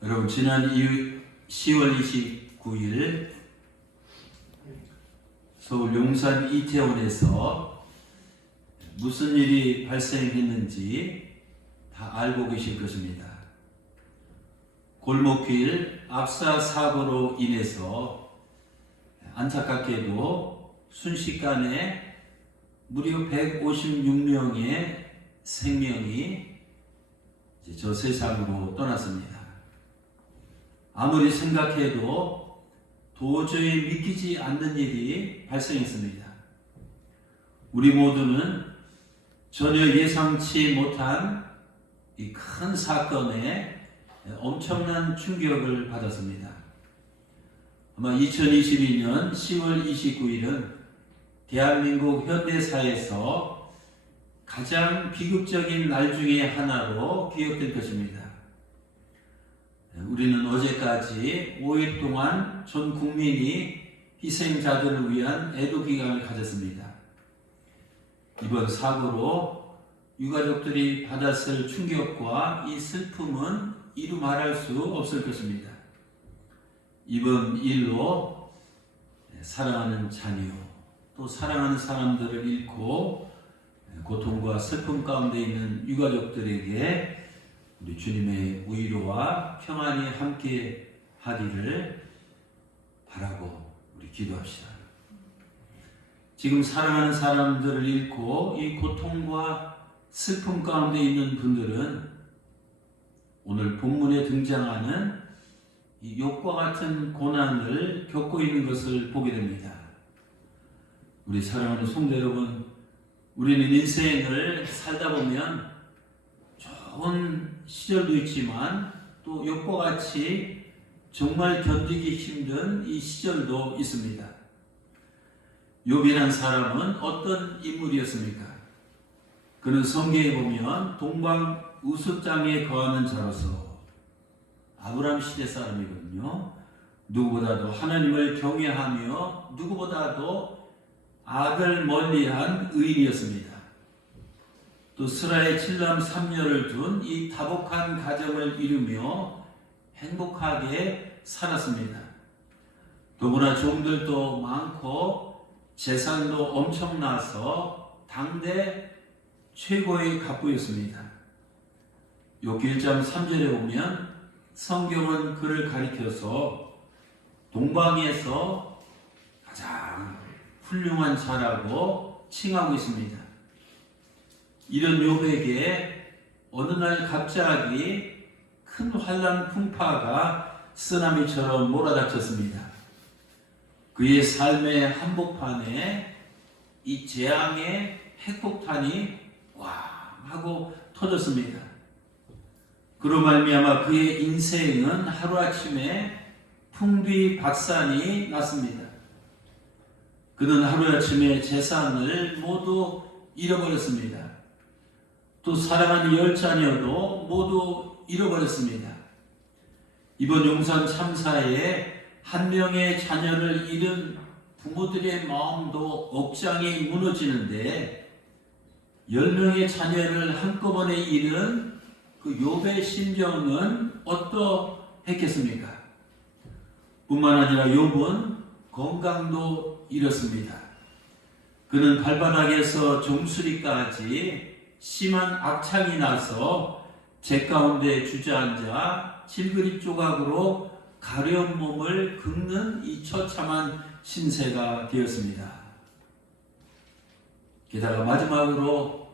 여러분, 지난 10월 29일 서울 용산 이태원에서 무슨 일이 발생했는지 다 알고 계실 것입니다. 골목길 압사 사고로 인해서 안타깝게도 순식간에 무려 156명의 생명이 저 세상으로 떠났습니다. 아무리 생각해도 도저히 믿기지 않는 일이 발생했습니다. 우리 모두는 전혀 예상치 못한 이 큰 사건에 엄청난 충격을 받았습니다. 아마 2022년 10월 29일은 대한민국 현대사에서 가장 비극적인 날 중에 하나로 기억될 것입니다. 우리는 어제까지 5일 동안 전 국민이 희생자들을 위한 애도 기간을 가졌습니다. 이번 사고로 유가족들이 받았을 충격과 이 슬픔은 이루 말할 수 없을 것입니다. 이번 일로 사랑하는 자녀, 또 사랑하는 사람들을 잃고 고통과 슬픔 가운데 있는 유가족들에게 우리 주님의 위로와 평안이 함께 하기를 바라고 우리 기도합시다. 지금 사랑하는 사람들을 잃고 이 고통과 슬픔 가운데 있는 분들은 오늘 본문에 등장하는 이 욕과 같은 고난을 겪고 있는 것을 보게 됩니다. 우리 사랑하는 성도 여러분, 우리는 인생을 살다 보면 좋은 시절도 있지만 또 욕과 같이 정말 견디기 힘든 이 시절도 있습니다. 욥이라는 사람은 어떤 인물이었습니까? 그는 성경에 보면 동방 우스 땅에 거하는 자로서 아브라함 시대 사람이거든요. 누구보다도 하나님을 경외하며 누구보다도 악을 멀리한 의인이었습니다. 또 스라의 7남 3녀를 둔 이 다복한 가정을 이루며 행복하게 살았습니다. 더구나 종들도 많고 재산도 엄청나서 당대 최고의 갑부였습니다. 욥기 1장 3절에 보면 성경은 그를 가리켜서 동방에서 가장 훌륭한 자라고 칭하고 있습니다. 이런 욥에게 어느 날 갑자기 큰 환난 풍파가 쓰나미처럼 몰아닥쳤습니다. 그의 삶의 한복판에 이 재앙의 핵폭탄이 왕 하고 터졌습니다. 그로 말미암아 그의 인생은 하루아침에 풍비박산이 났습니다. 그는 하루아침에 재산을 모두 잃어버렸습니다. 또 사랑하는 10자녀도 모두 잃어버렸습니다. 이번 용산 참사에 한 명의 자녀를 잃은 부모들의 마음도 억장이 무너지는데 10명의 자녀를 한꺼번에 잃은 그 욥의 심정은 어떠했겠습니까? 뿐만 아니라 욥은 건강도 잃었습니다. 그는 발바닥에서 종수리까지 심한 악창이 나서 재 가운데 주저앉아 질그릇 조각으로 가려운 몸을 긁는 이 처참한 신세가 되었습니다. 게다가 마지막으로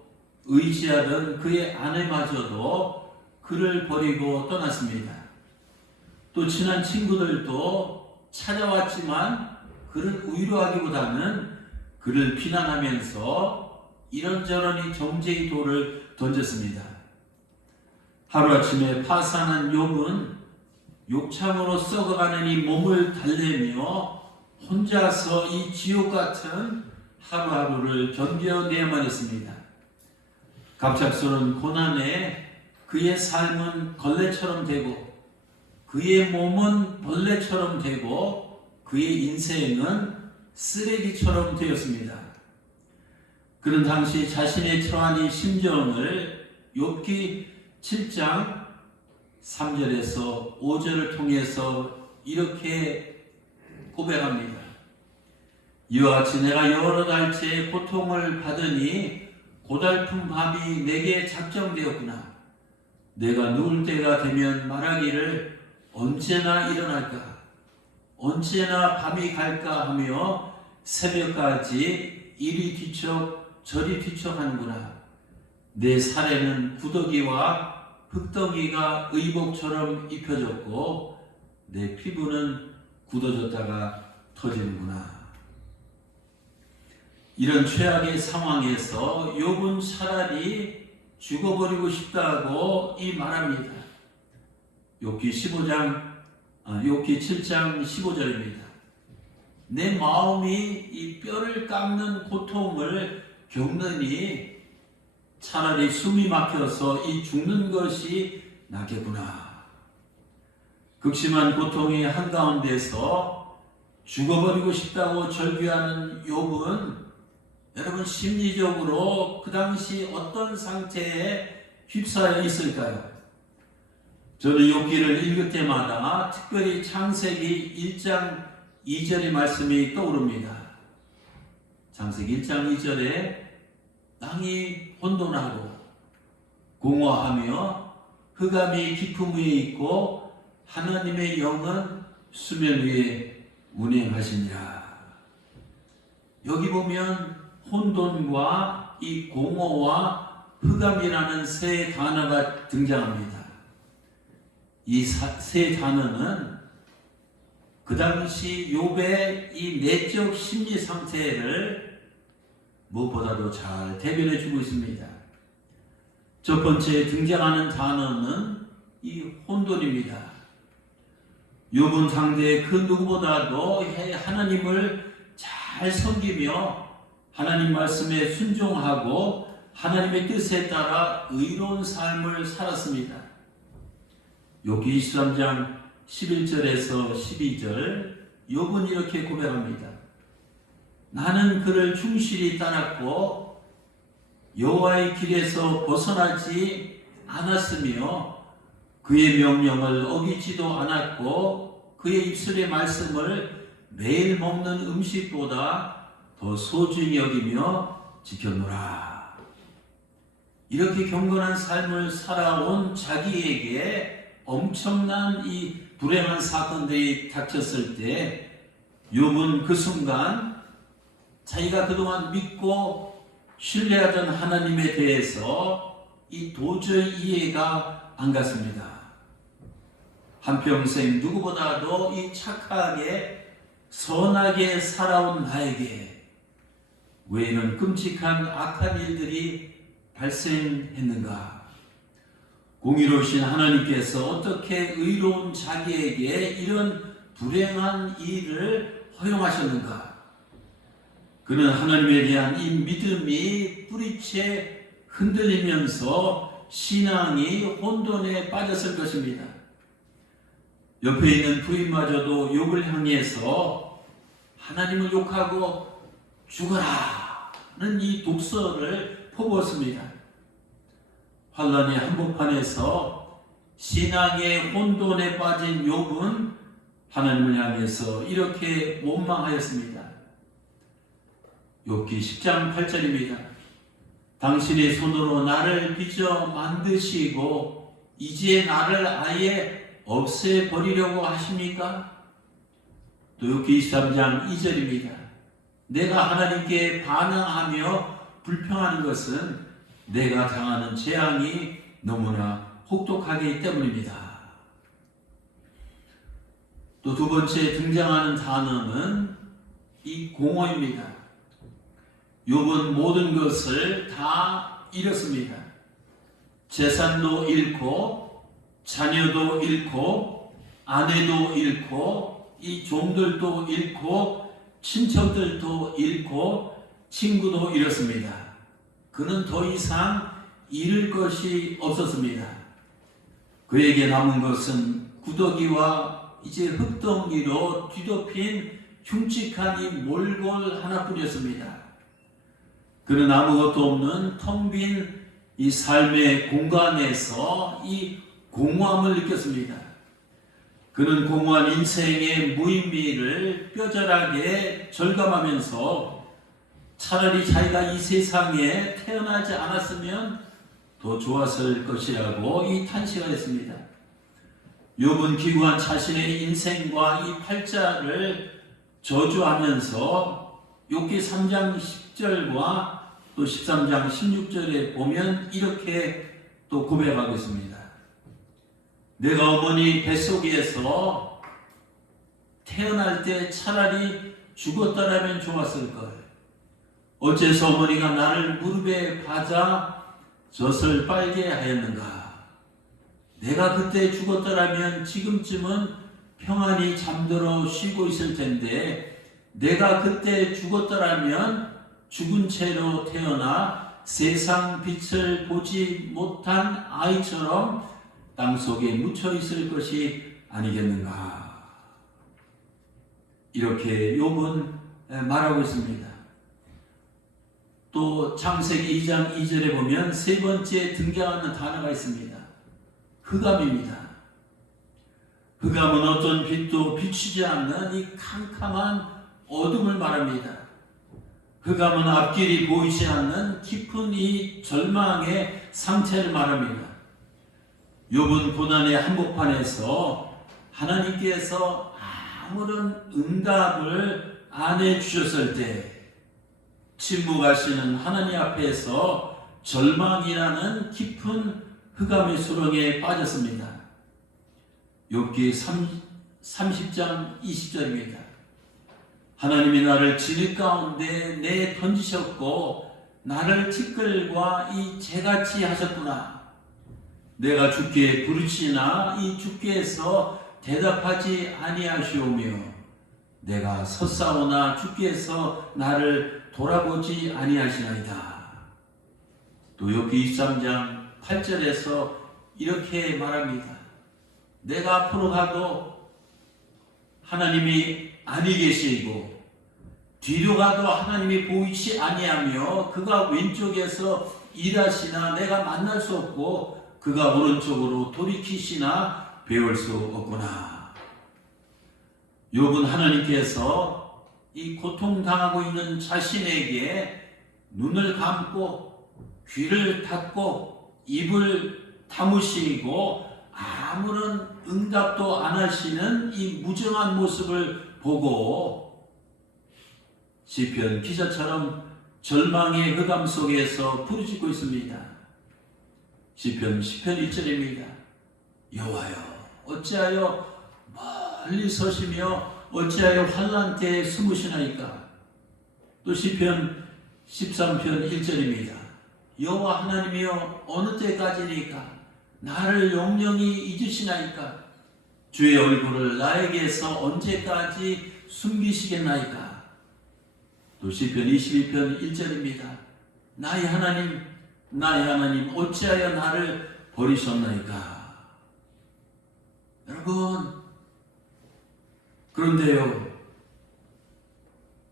의지하던 그의 아내마저도 그를 버리고 떠났습니다. 또 친한 친구들도 찾아왔지만 그를 위로하기보다는 그를 비난하면서 이런저런 정죄의 돌을 던졌습니다. 하루아침에 파산한 욥은 욕창으로 썩어가는 이 몸을 달래며 혼자서 이 지옥 같은 하루하루를 견뎌내야만 했습니다. 갑작스러운 고난에 그의 삶은 걸레처럼 되고 그의 몸은 벌레처럼 되고 그의 인생은 쓰레기처럼 되었습니다. 그는 당시 자신의 처한 이 심정을 욥기 7장 3절에서 5절을 통해서 이렇게 고백합니다. 이와 같이 내가 여러 달째 고통을 받으니 고달픈 밤이 내게 작정되었구나. 내가 누울 때가 되면 말하기를 언제나 일어날까, 언제나 밤이 갈까 하며 새벽까지 이리 뒤척 저리 뒤척 하는구나. 내 살에는 구더기와 흙덩이가 의복처럼 입혀졌고 내 피부는 굳어졌다가 터지는구나. 이런 최악의 상황에서 욥은 차라리 죽어버리고 싶다고 이 말합니다. 욥기 7장 15절입니다. 내 마음이 이 뼈를 깎는 고통을 겪느니 차라리 숨이 막혀서 이 죽는 것이 낫겠구나. 극심한 고통의 한가운데서 죽어버리고 싶다고 절규하는 욥은 여러분 심리적으로 그 당시 어떤 상태에 휩싸여 있을까요? 저는 욥기를 읽을 때마다 특별히 창세기 1장 2절의 말씀이 떠오릅니다. 창세기 1장 2절에 땅이 혼돈하고 공허하며 흑암이 깊음 위에 있고 하나님의 영은 수면 위에 운행하시니라. 여기 보면 혼돈과 이 공허와 흑암이라는 세 단어가 등장합니다. 이 세 단어는 그 당시 욥의 이 내적 심리 상태를 무엇보다도 잘 대변해 주고 있습니다. 첫 번째 등장하는 단어는 이 혼돈입니다. 욥은 상대 그 누구보다도 하나님을 잘 섬기며 하나님 말씀에 순종하고 하나님의 뜻에 따라 의로운 삶을 살았습니다. 욥기 23장 11절에서 12절 욥은 이렇게 고백합니다. 나는 그를 충실히 따랐고 여호와의 길에서 벗어나지 않았으며 그의 명령을 어기지도 않았고 그의 입술의 말씀을 매일 먹는 음식보다 더 소중히 여기며 지켰노라. 이렇게 경건한 삶을 살아온 자기에게 엄청난 이 불행한 사건들이 닥쳤을 때 욥은 그 순간 자기가 그동안 믿고 신뢰하던 하나님에 대해서 이 도저히 이해가 안 갔습니다. 한평생 누구보다도 이 착하게 선하게 살아온 나에게 왜 이런 끔찍한 악한 일들이 발생했는가? 공의로우신 하나님께서 어떻게 의로운 자기에게 이런 불행한 일을 허용하셨는가? 그는 하나님에 대한 이 믿음이 뿌리채 흔들리면서 신앙이 혼돈에 빠졌을 것입니다. 옆에 있는 부인마저도 욥을 향해서 하나님을 욕하고 죽어라는 이 독서를 퍼부었습니다. 환란의 한복판에서 신앙의 혼돈에 빠진 욥은 하나님을 향해서 이렇게 원망하였습니다. 욥기 10장 8절입니다. 당신의 손으로 나를 빚어 만드시고 이제 나를 아예 없애버리려고 하십니까? 또 욥기 23장 2절입니다. 내가 하나님께 반항하며 불평하는 것은 내가 당하는 재앙이 너무나 혹독하기 때문입니다. 또 두 번째 등장하는 단어는 이 공허입니다. 욥은 모든 것을 다 잃었습니다. 재산도 잃고 자녀도 잃고 아내도 잃고 이 종들도 잃고 친척들도 잃고 친구도 잃었습니다. 그는 더 이상 잃을 것이 없었습니다. 그에게 남은 것은 구더기와 이제 흙덩이로 뒤덮인 흉측한 이 몰골 하나뿐이었습니다. 그는 아무것도 없는 텅 빈 이 삶의 공간에서 이 공허함을 느꼈습니다. 그는 공허한 인생의 무의미를 뼈저하게 절감하면서 차라리 자기가 이 세상에 태어나지 않았으면 더 좋았을 것이라고 이 탄식을 했습니다. 욥은 기구한 자신의 인생과 이 팔자를 저주하면서 욥기 3장 10절과 또 13장 16절에 보면 이렇게 또 고백하고 있습니다. 내가 어머니 뱃속에서 태어날 때 차라리 죽었더라면 좋았을걸. 어째서 어머니가 나를 무릎에 받아 젖을 빨게 하였는가. 내가 그때 죽었더라면 지금쯤은 평안히 잠들어 쉬고 있을 텐데 내가 그때 죽었더라면 죽은 채로 태어나 세상 빛을 보지 못한 아이처럼 땅속에 묻혀 있을 것이 아니겠는가. 이렇게 욥은 말하고 있습니다. 또 창세기 2장 2절에 보면 세 번째 등장하는 단어가 있습니다. 흑암입니다. 흑암은 어떤 빛도 비추지 않는 이 캄캄한 어둠을 말합니다. 흑암은 앞길이 보이지 않는 깊은 이 절망의 상태를 말합니다. 욥은 고난의 한복판에서 하나님께서 아무런 응답을 안 해주셨을 때 침묵하시는 하나님 앞에서 절망이라는 깊은 흑암의 수렁에 빠졌습니다. 욥기 30장 20절입니다. 하나님이 나를 진흙 가운데 내 던지셨고 나를 티끌과 이 재같이 하셨구나. 내가 주께 부르짖으나 이 주께서 대답하지 아니하시오며 내가 섰사오나 주께서 나를 돌아보지 아니하시나이다. 또 욥기 23장 8절에서 이렇게 말합니다. 내가 앞으로 가도 하나님이 아니 계시고 뒤로 가도 하나님이 보이지 아니하며 그가 왼쪽에서 일하시나 내가 만날 수 없고 그가 오른쪽으로 돌이키시나 배울 수 없구나. 욥은 하나님께서 이 고통당하고 있는 자신에게 눈을 감고 귀를 닫고 입을 다무시고 아무런 응답도 안 하시는 이 무정한 모습을 보고 시편 기자처럼 절망의 흑암 속에서 부르짖고 있습니다. 시편 10편 1절입니다. 여호와여 어찌하여 멀리 서시며 어찌하여 환난 때에 숨으시나이까. 또 시편 13편 1절입니다. 여호와 하나님이여 어느 때까지니까 나를 영영히 잊으시나이까. 주의 얼굴을 나에게서 언제까지 숨기시겠나이까. 또 시편 22편 1절입니다. 나의 하나님 어찌하여 나를 버리셨나이까. 여러분 그런데요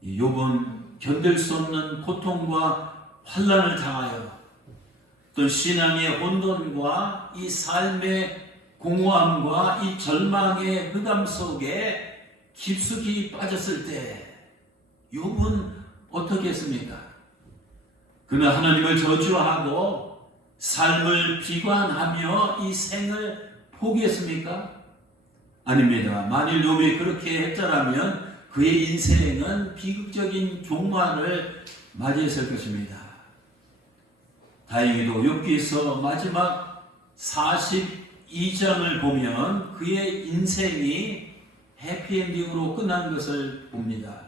욥은 견딜 수 없는 고통과 환난을 당하여 또 신앙의 혼돈과 이 삶의 공허함과 이 절망의 흑암 속에 깊숙이 빠졌을 때 욥은 어떻게 했습니까? 그는 하나님을 저주하고 삶을 비관하며 이 생을 포기했습니까? 아닙니다. 만일 욥이 그렇게 했더라면 그의 인생은 비극적인 종말을 맞이했을 것입니다. 다행히도 욥기서 마지막 42장을 보면 그의 인생이 해피엔딩으로 끝난 것을 봅니다.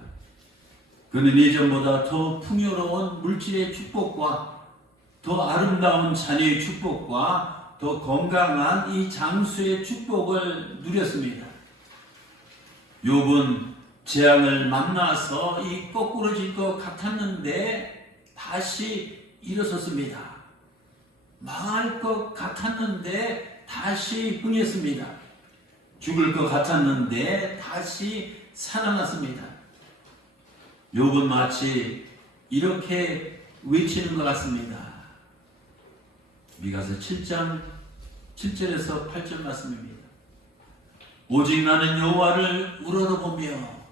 그는 예전보다 더 풍요로운 물질의 축복과 더 아름다운 자녀의 축복과 더 건강한 이 장수의 축복을 누렸습니다. 욥은 재앙을 만나서 이 거꾸러질 것 같았는데 다시 일어섰습니다. 망할 것 같았는데 다시 흥했습니다. 죽을 것 같았는데 다시 살아났습니다. 욥은 마치 이렇게 외치는 것 같습니다. 미가서 7장 7절에서 8절 말씀입니다. 오직 나는 여호와를 우러러보며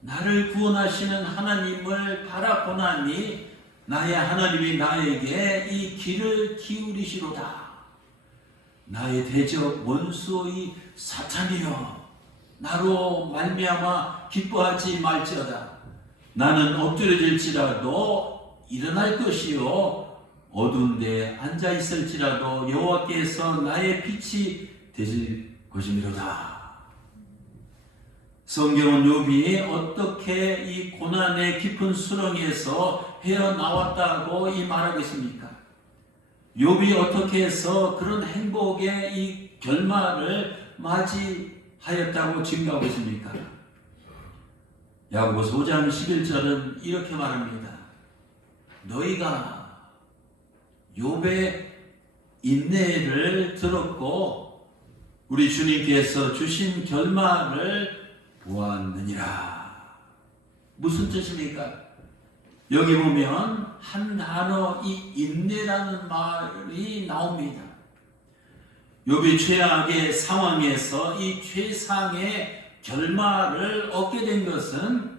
나를 구원하시는 하나님을 바라보나니 나의 하나님이 나에게 이 귀를 기울이시로다. 나의 대적 원수의 사탄이여 나로 말미암아 기뻐하지 말지어다. 나는 엎드려질지라도 일어날 것이요 어두운 데 앉아 있을지라도 여호와께서 나의 빛이 되실 것이미로다. 성경은 욥이 어떻게 이 고난의 깊은 수렁에서 헤어나왔다고 이 말하고 있습니까? 욥이 어떻게 해서 그런 행복의 이 결말을 맞이하였다고 증거하고 있습니까? 야고보서 5장 11절은 이렇게 말합니다. 너희가 욥의 인내를 들었고 우리 주님께서 주신 결말을 보았느니라. 무슨 뜻입니까? 여기 보면 한 단어 이 인내라는 말이 나옵니다. 욥이 최악의 상황에서 이 최상의 결말을 얻게 된 것은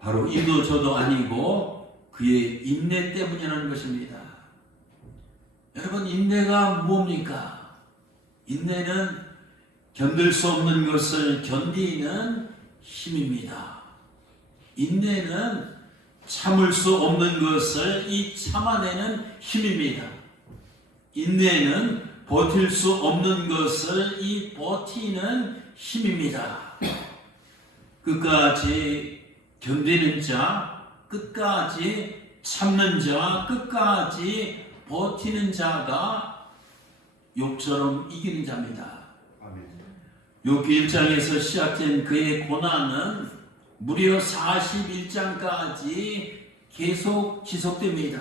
바로 이도 저도 아니고 그의 인내 때문이라는 것입니다. 여러분, 인내가 뭡니까? 인내는 견딜 수 없는 것을 견디는 힘입니다. 인내는 참을 수 없는 것을 참아내는 힘입니다. 인내는 버틸 수 없는 것을 버티는 힘입니다. 끝까지 견디는 자, 끝까지 참는 자, 끝까지 버티는 자가 욥처럼 이기는 자입니다. 욥기 1장에서 시작된 그의 고난은 무려 41장까지 계속 지속됩니다.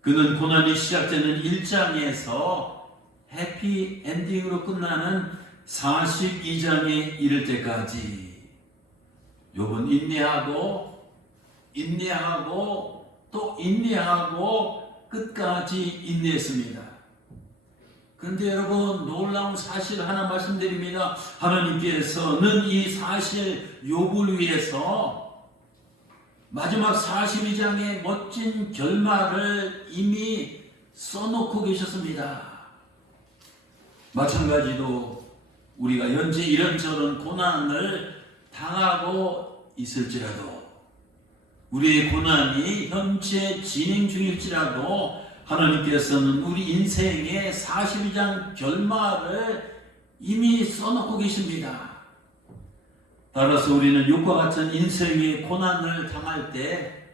그는 고난이 시작되는 1장에서 해피 엔딩으로 끝나는 42장에 이를 때까지 욥은 인내하고 또 인내하고 끝까지 인내했습니다. 그런데 여러분, 놀라운 사실 하나 말씀드립니다. 하나님께서는 이 사실 욥을 위해서 마지막 42장의 멋진 결말을 이미 써놓고 계셨습니다. 마찬가지로 우리가 현재 이런저런 고난을 당하고 있을지라도, 우리의 고난이 현재 진행 중일지라도 하나님께서는 우리 인생의 42장 결말을 이미 써놓고 계십니다. 따라서 우리는 욥과 같은 인생의 고난을 당할 때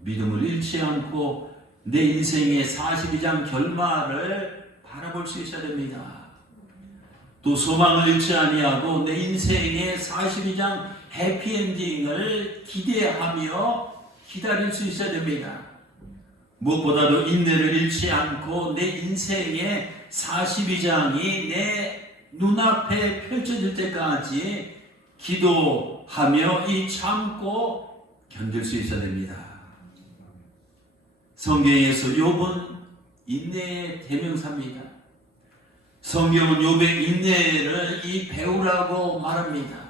믿음을 잃지 않고 내 인생의 42장 결말을 바라볼 수 있어야 됩니다. 또 소망을 잃지 아니하고 내 인생의 42장 해피엔딩을 기대하며 기다릴 수 있어야 됩니다. 무엇보다도 인내를 잃지 않고 내 인생의 42장이 내 눈앞에 펼쳐질 때까지 기도하며 참고 견딜 수 있어야 됩니다. 성경에서 욥은 인내의 대명사입니다. 성경은 욥의 인내를 배우라고 말합니다.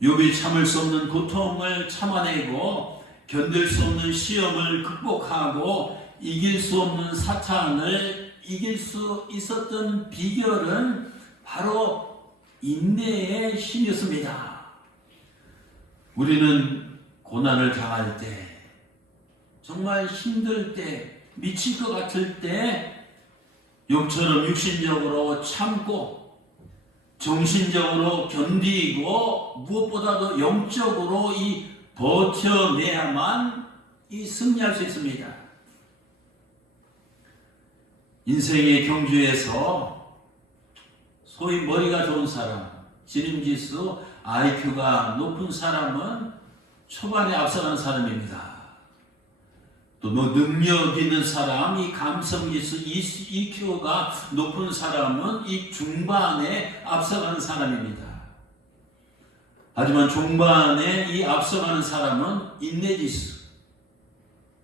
욥이 참을 수 없는 고통을 참아내고 견딜 수 없는 시험을 극복하고 이길 수 없는 사탄을 이길 수 있었던 비결은 바로 인내의 힘이었습니다. 우리는 고난을 당할 때, 정말 힘들 때, 미칠 것 같을 때 욥처럼 육신적으로 참고 정신적으로 견디고 무엇보다도 영적으로 버텨내야만 승리할 수 있습니다. 인생의 경주에서 소위 머리가 좋은 사람, 지능지수, IQ가 높은 사람은 초반에 앞서가는 사람입니다. 또 능력 있는 사람, 감성지수, EQ가 높은 사람은 중반에 앞서가는 사람입니다. 하지만 중반에 앞서가는 사람은 인내지수,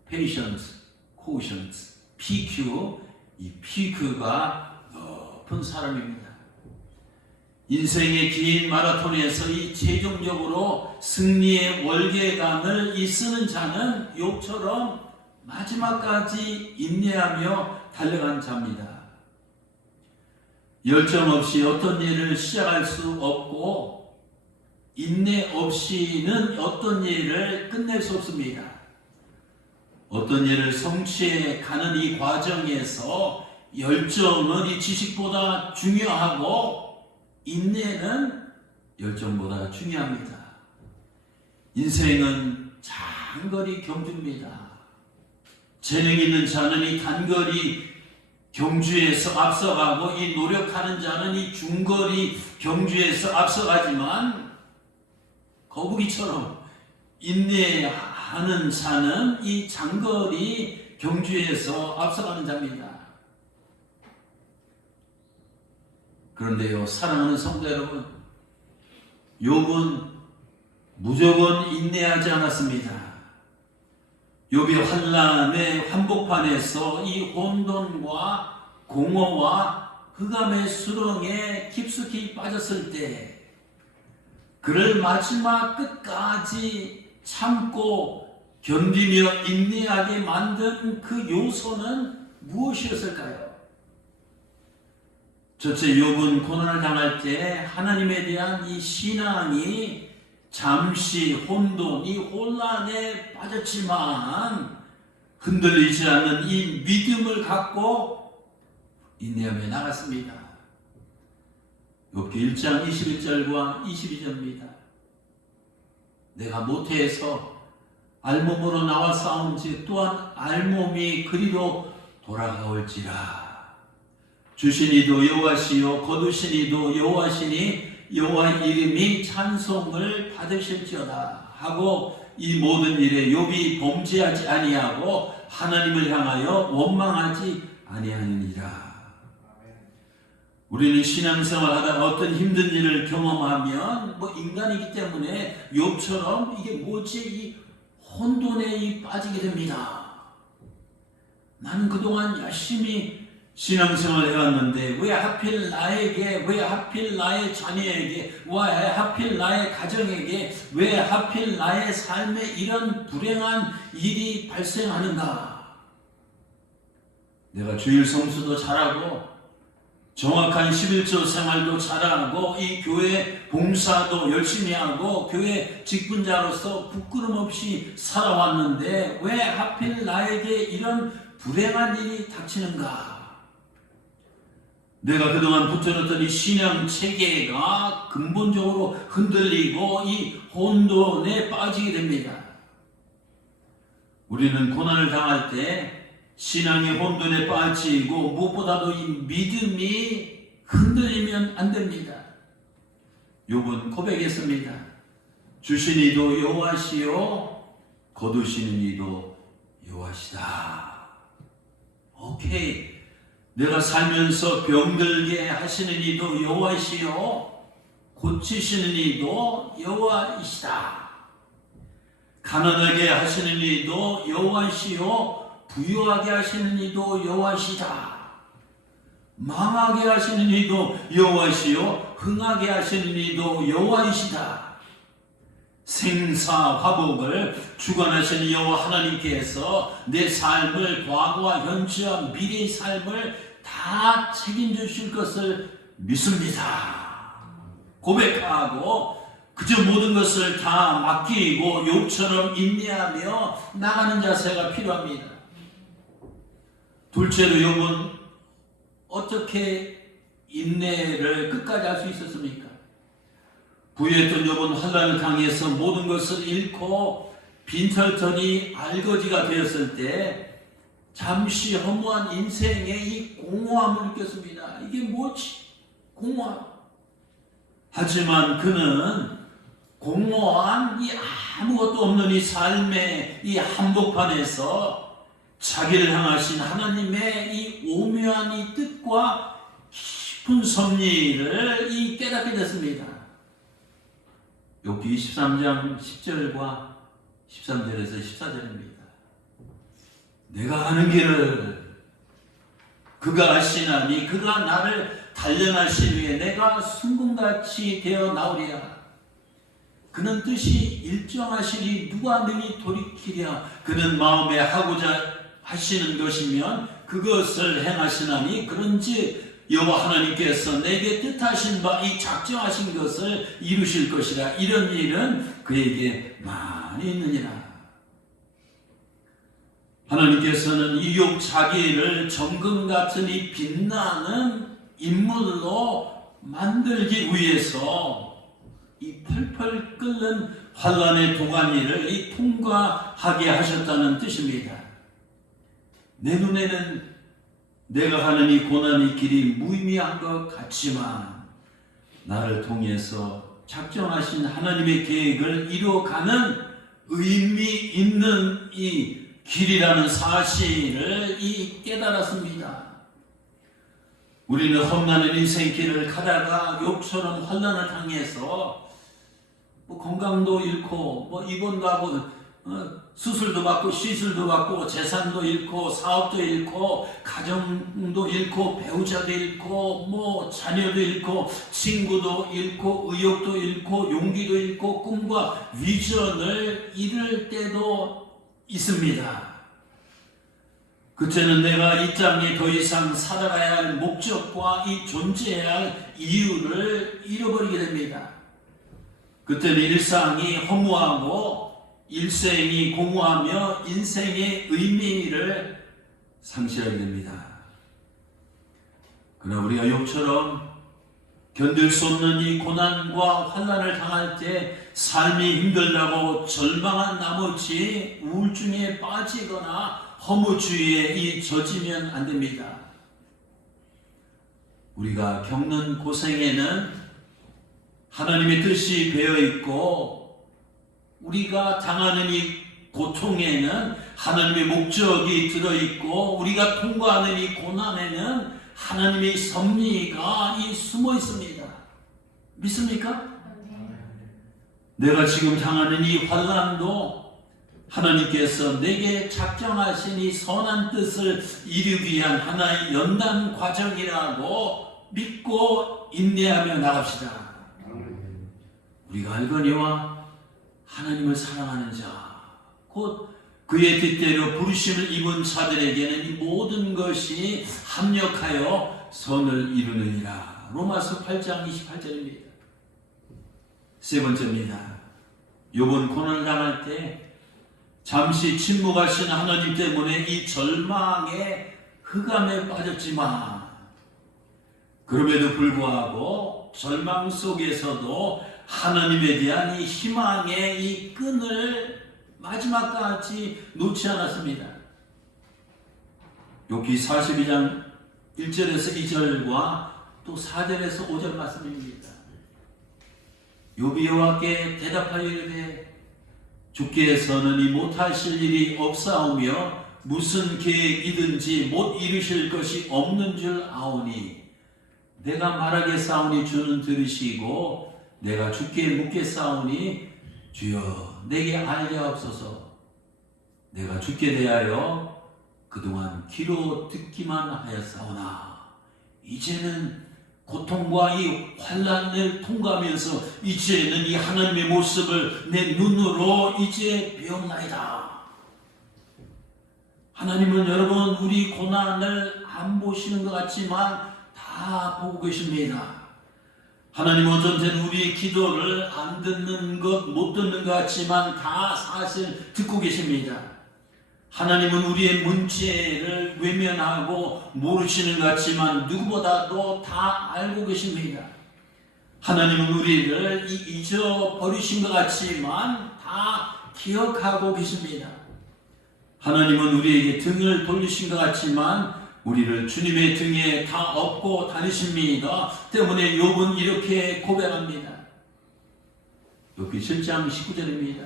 patience, quotient, PQ, 이 피크가 높은 사람입니다. 인생의 긴 마라톤에서 이 최종적으로 승리의 월계관을 쓰는 자는 욥처럼 마지막까지 인내하며 달려간 자입니다. 열정 없이 어떤 일을 시작할 수 없고 인내 없이는 어떤 일을 끝낼 수 없습니다. 어떤 일을 성취해 가는 이 과정에서 열정은 이 지식보다 중요하고 인내는 열정보다 중요합니다. 인생은 장거리 경주입니다. 재능 있는 자는 이 단거리 경주에서 앞서가고 이 노력하는 자는 이 중거리 경주에서 앞서가지만 거북이처럼 인내하는 자는 이 장거리 경주에서 앞서가는 자입니다. 그런데요, 사랑하는 성도 여러분, 욥은 무조건 인내하지 않았습니다. 욥이 환난의 한복판에서 이 혼돈과 공허와 흑암의 수렁에 깊숙이 빠졌을 때 그를 마지막 끝까지 참고 견디며 인내하게 만든 그 요소는 무엇이었을까요? 첫째, 욥은 고난을 당할 때 하나님에 대한 이 신앙이 잠시 혼돈, 이 혼란에 빠졌지만 흔들리지 않는 이 믿음을 갖고 인내하며 나갔습니다. 욥기 1장 21절과 22절입니다. 내가 모태에서 알몸으로 나와 싸운지 또한 알몸이 그리로 돌아가올지라. 주신 이도 여호와시요 거두신 이도 여호와시니 여호와 이름이 찬송을 받으실지어다 하고 이 모든 일에 욥이 범죄하지 아니하고 하나님을 향하여 원망하지 아니하느니라. 우리는 신앙생활 하다가 어떤 힘든 일을 경험하면 인간이기 때문에 욥처럼 이게 뭐지? 이 혼돈에 빠지게 됩니다. 나는 그동안 열심히 신앙생활을 해왔는데 왜 하필 나에게, 왜 하필 나의 자녀에게, 왜 하필 나의 가정에게, 왜 하필 나의 삶에 이런 불행한 일이 발생하는가? 내가 주일 성수도 잘하고 정확한 11조 생활도 잘하고 이 교회 봉사도 열심히 하고 교회 직분자로서 부끄럼 없이 살아왔는데 왜 하필 나에게 이런 불행한 일이 닥치는가? 내가 그동안 붙여놨던 이 신앙 체계가 근본적으로 흔들리고 이 혼돈에 빠지게 됩니다. 우리는 고난을 당할 때 신앙의 혼돈에 빠지고 무엇보다도 이 믿음이 흔들리면 안 됩니다. 욥은 고백했습니다. 주신 이도 여호와시요 거두시는 이도 여호와시다. 오케이. 내가 살면서 병들게 하시는 이도 여호와시요 고치시는 이도 여호와이시다. 가난하게 하시는 이도 여호와시요 부유하게 하시는 이도 여호와시다. 망하게 하시는 이도 여호와시요 흥하게 하시는 이도 여호와이시다. 생사화복을 주관하시는 여호와 하나님께서 내 삶을 과거와 현재와 미래의 삶을 다 책임져 주실 것을 믿습니다. 고백하고 그저 모든 것을 다 맡기고 욥처럼 인내하며 나가는 자세가 필요합니다. 둘째로 욥은 어떻게 인내를 끝까지 할 수 있었습니까? 부유했던 욥은 환난을 당해서 모든 것을 잃고 빈털터리 알거지가 되었을 때 잠시 허무한 인생의 이 공허함을 느꼈습니다. 이게 뭐지? 공허함. 하지만 그는 공허한 이 아무것도 없는 이 삶의 이 한복판에서 자기를 향하신 하나님의 이 오묘한 이 뜻과 깊은 섭리를 이 깨닫게 됐습니다. 욥기 23장 10절과 13절에서 14절입니다. 내가 가는 길을 그가 하시나니 그가 나를 단련하신 후에 내가 순금같이 되어 나오리라. 그는 뜻이 일정하시니 누가 능히 돌이키랴. 그는 마음에 하고자 하시는 것이면 그것을 행하시나니 그런즉 여호와 하나님께서 내게 뜻하신 바 이 작정하신 것을 이루실 것이라. 이런 일은 그에게 많이 있느니라. 하나님께서는 이 욥 자기를 정금 같은 이 빛나는 인물로 만들기 위해서 이 펄펄 끓는 환란의 도가니를 이 통과하게 하셨다는 뜻입니다. 내 눈에는 내가 가는 이 고난의 길이 무의미한 것 같지만 나를 통해서 작정하신 하나님의 계획을 이루어가는 의미 있는 이 길이라는 사실을 깨달았습니다. 우리는 험난한 인생길을 가다가 욥처럼 환난을 당해서 건강도 잃고 입원도 하고 수술도 받고 시술도 받고 재산도 잃고 사업도 잃고 가정도 잃고 배우자도 잃고 자녀도 잃고 친구도 잃고 의욕도 잃고 용기도 잃고 꿈과 비전을 잃을 때도 있습니다. 그때는 내가 이 땅에 더 이상 살아가야 할 목적과 이 존재해야 할 이유를 잃어버리게 됩니다. 그때는 일상이 허무하고 일생이 공허하며 인생의 의미를 상실하게 됩니다. 그러나 우리가 욥처럼 견딜 수 없는 이 고난과 환난을 당할 때 삶이 힘들다고 절망한 나머지 우울증에 빠지거나 허무주의에 젖으면 안 됩니다. 우리가 겪는 고생에는 하나님의 뜻이 배어 있고 우리가 당하는 이 고통에는 하나님의 목적이 들어있고 우리가 통과하는 이 고난에는 하나님의 섭리가 숨어 있습니다. 믿습니까? 내가 지금 당하는 이 환난도 하나님께서 내게 작정하신 이 선한 뜻을 이루기 위한 하나의 연단 과정이라고 믿고 인내하며 나갑시다. 우리가 알거니와 하나님을 사랑하는 자, 곧 그의 뜻대로 부르심을 입은 자들에게는 이 모든 것이 합력하여 선을 이루느니라. 로마서 8장 28절입니다. 세 번째입니다. 욥은 고난을 당할 때 잠시 침묵하신 하나님 때문에 이 절망의 흑암에 빠졌지만 그럼에도 불구하고 절망 속에서도 하나님에 대한 이 희망의 이 끈을 마지막까지 놓지 않았습니다. 욥기 42장 1절에서 2절과 또 4절에서 5절 말씀입니다. 욥이 여호와께 대답하여 이르되 주께서는 이 못하실 일이 없사오며 무슨 계획이든지 못 이루실 것이 없는 줄 아오니 내가 말하겠사오니 주는 들으시고 내가 주께 묻겠사오니 주여 내게 알려옵소서. 내가 주께 대하여 그동안 귀로 듣기만 하였사오나 이제는 고통과 이 환난을 통과하면서 이제는 이 하나님의 모습을 내 눈으로 이제 배웠나이다. 하나님은 여러분 우리 고난을 안 보시는 것 같지만 다 보고 계십니다. 하나님은 어떤 때는 우리의 기도를 안 듣는 것, 못 듣는 것 같지만 다 사실 듣고 계십니다. 하나님은 우리의 문제를 외면하고 모르시는 것 같지만 누구보다도 다 알고 계십니다. 하나님은 우리를 잊어버리신 것 같지만 다 기억하고 계십니다. 하나님은 우리에게 등을 돌리신 것 같지만 우리를 주님의 등에 다 업고 다니십니다. 때문에 욥은 이렇게 고백합니다. 욥기 7장 19절입니다.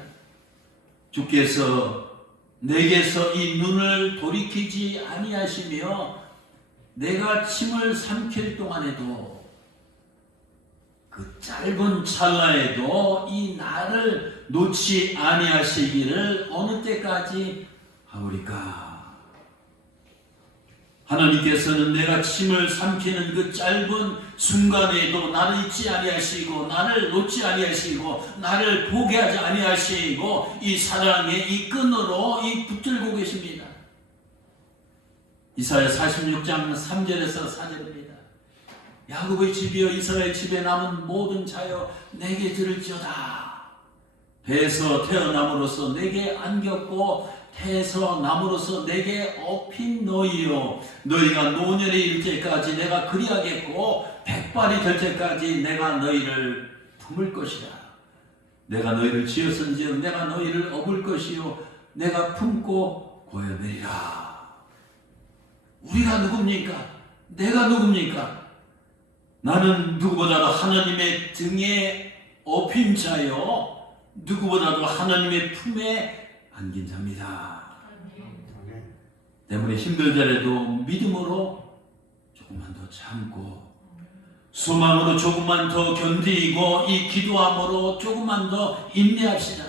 주께서 내게서 이 눈을 돌이키지 아니하시며 내가 침을 삼킬 동안에도 그 짧은 찰나에도 이 나를 놓지 아니하시기를 어느 때까지 하오리까. 하나님께서는 내가 침을 삼키는 그 짧은 순간에도 나를 잊지 아니하시고 나를 놓지 아니하시고 나를 포기하지 아니하시고 이 사랑의 이 끈으로 이 붙들고 계십니다. 이사야 46장 3절에서 4절입니다. 야곱의 집이여 이스라엘 집에 남은 모든 자여 내게 들을지어다. 배에서 태어남으로써 내게 안겼고 태에서 남으로써 내게 업힌 너희여, 너희가 노년에 이를 때까지 내가 그리하겠고 백발이 될 때까지 내가 너희를 품을 것이라. 내가 너희를 지었은즉 내가 너희를 업을 것이요 내가 품고 보여내리라. 우리가 누굽니까? 내가 누굽니까? 나는 누구보다도 하나님의 등에 업힌 자요 누구보다도 하나님의 품에 안긴 자입니다. 때문에 힘들더라도 믿음으로 조금만 더 참고 소망으로 조금만 더 견디고 이 기도함으로 조금만 더 인내합시다.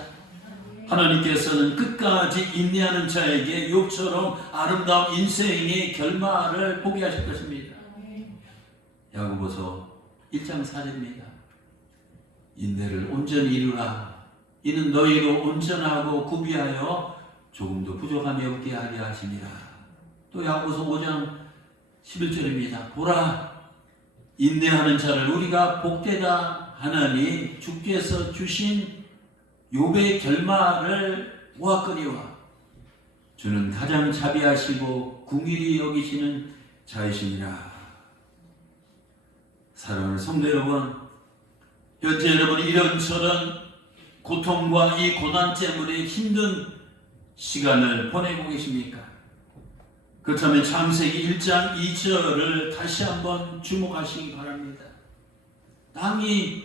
하나님께서는 끝까지 인내하는 자에게 욥처럼 아름다운 인생의 결말을 보게 하실 것입니다. 야고보서 1장 4절입니다. 인내를 온전히 이루라. 이는 너희로 온전하고 구비하여 조금도 부족함이 없게 하려 하심이라. 또 야고보서 5장 11절입니다. 보라, 인내하는 자를 우리가 복되다 하나니 주께서 주신 욥의 결말을 보았거니와 주는 가장 자비하시고 궁일이 여기시는 자이시니라. 사랑하는 성도 여러분, 현재 여러분이 이런저런 고통과 이 고난 때문에 힘든 시간을 보내고 계십니까? 그렇다면 창세기 1장 2절을 다시 한번 주목하시기 바랍니다. 땅이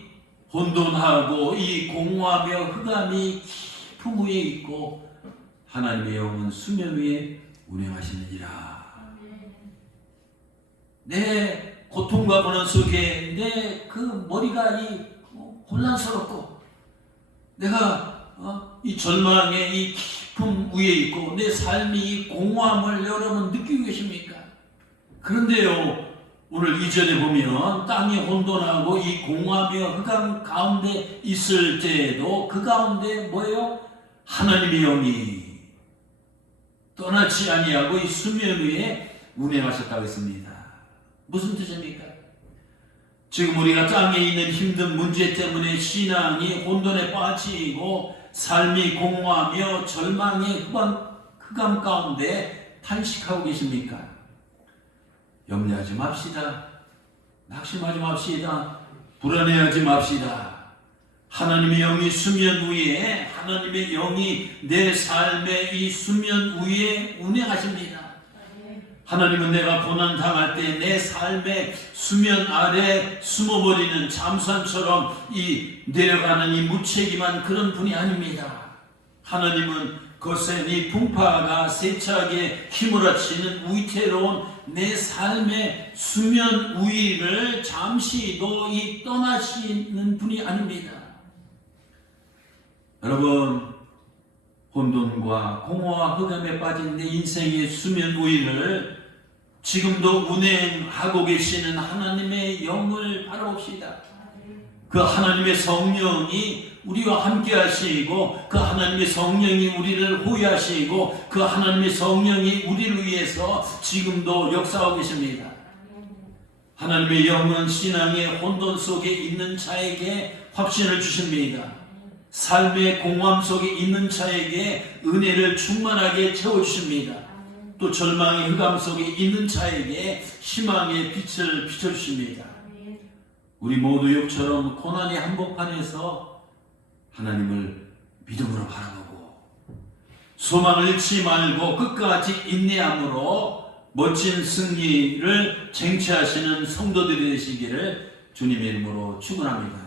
혼돈하고 이 공허하며 흑암이 깊은 위에 있고 하나님의 영은 수면 위에 운행하시느니라. 내 고통과 고난 속에 내 그 머리가 혼란스럽고 내가 이 절망의 이 깊은 위에 있고 내 삶이 이 공허함을 여러분 느끼고 계십니까? 그런데요, 오늘 2절에 보면 땅이 혼돈하고 이 공허하며 흑암 가운데 있을 때에도 그 가운데 뭐예요? 하나님의 영이 떠나지 아니하고 이 수면 위에 운행하셨다고 했습니다. 무슨 뜻입니까? 지금 우리가 땅에 있는 힘든 문제 때문에 신앙이 혼돈에 빠지고 삶이 공허하며 절망의 흑암 가운데 탄식하고 계십니까? 염려하지 맙시다. 낙심하지 맙시다. 불안해하지 맙시다. 하나님의 영이 수면 위에, 하나님의 영이 내 삶의 이 수면 위에 운행하십니다. 하나님은 내가 고난 당할 때 내 삶의 수면 아래 숨어버리는 잠수함처럼 내려가는 이 무책임한 그런 분이 아닙니다. 하나님은 거센 이 풍파가 세차게 휘몰아치는 위태로운 내 삶의 수면 위를 잠시도 떠나시는 분이 아닙니다. 여러분, 혼돈과 공허와 흑암에 빠진 내 인생의 수면 위를 지금도 운행하고 계시는 하나님의 영을 바라봅시다. 그 하나님의 성령이 우리와 함께 하시고 그 하나님의 성령이 우리를 호위하시고 그 하나님의 성령이 우리를 위해서 지금도 역사하고 계십니다. 하나님의 영은 신앙의 혼돈 속에 있는 자에게 확신을 주십니다. 삶의 공허함 속에 있는 자에게 은혜를 충만하게 채워주십니다. 또 절망의 흑암 속에 있는 자에게 희망의 빛을 비춰주십니다. 우리 모두 욥처럼 고난의 한복판에서 하나님을 믿음으로 바라보고 소망을 잃지 말고 끝까지 인내함으로 멋진 승리를 쟁취하시는 성도들이 되시기를 주님의 이름으로 축원합니다.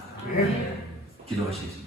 기도하시겠습니다.